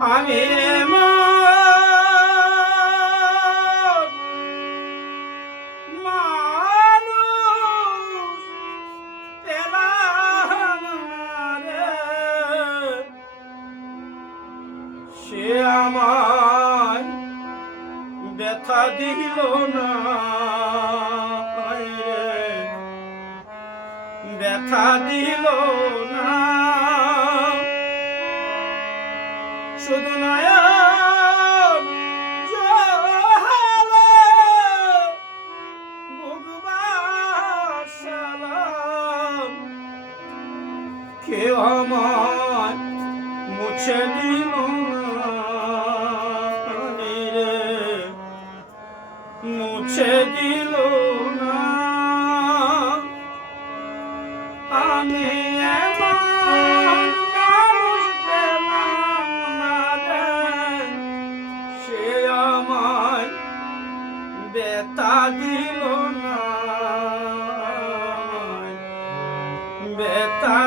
আমি সে আমায় ব্যথা দিল না। ব্যথা দিল শুধু নয়ন জলে বুক বাসালাম। কেউ আমার মুছে দিল বেতা দিল না। বেতা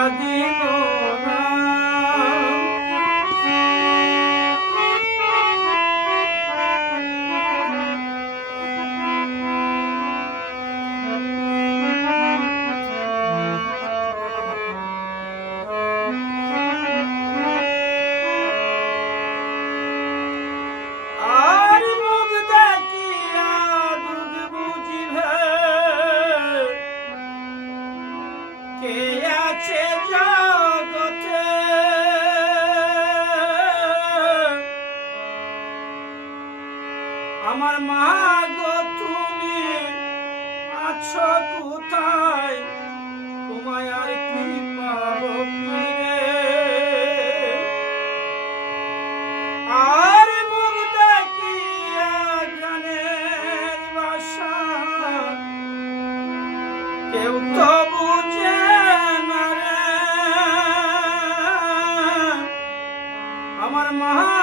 আমার মা গো, তুমি আছো কোথায়? তোমায় আর কি পাবো আর মুখ দেখিয়া আমার মা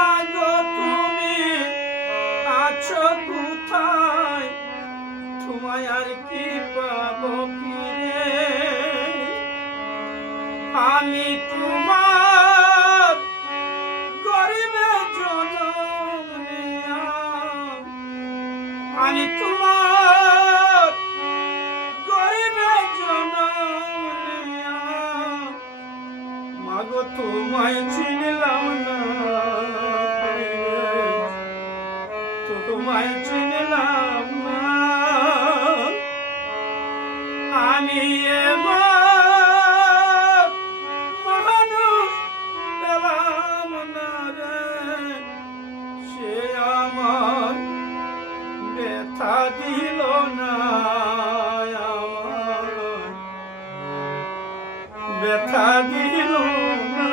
আছো কোথায় তোমায় আর কি পাবো ফিরে আমি তোমার ব্যথা দিল না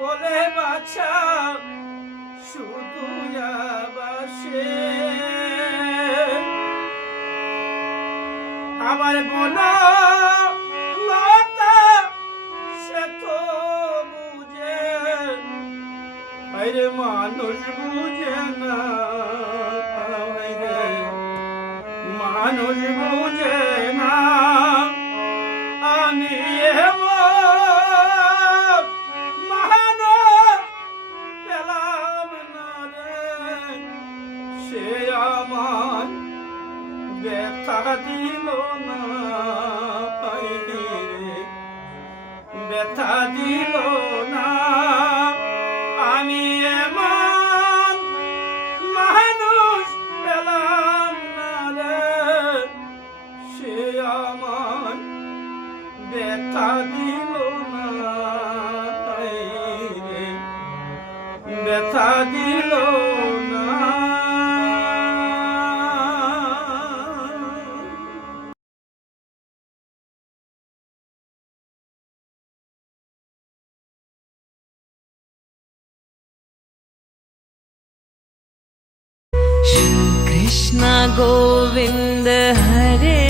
বলে বাছা শুধু বাসে আবার বলো লতা, সে তো বুঝে আরে মানুষ বুঝে না মানুষ বুঝে না। আমি পেলাম না রে, সে আমার ব্যথা দিল না ব্যথা দিল না। আমি এমন মানুষ পেলাম না রে। সে আমার ব্যথা দিল कृष्ण गोविन्द हरे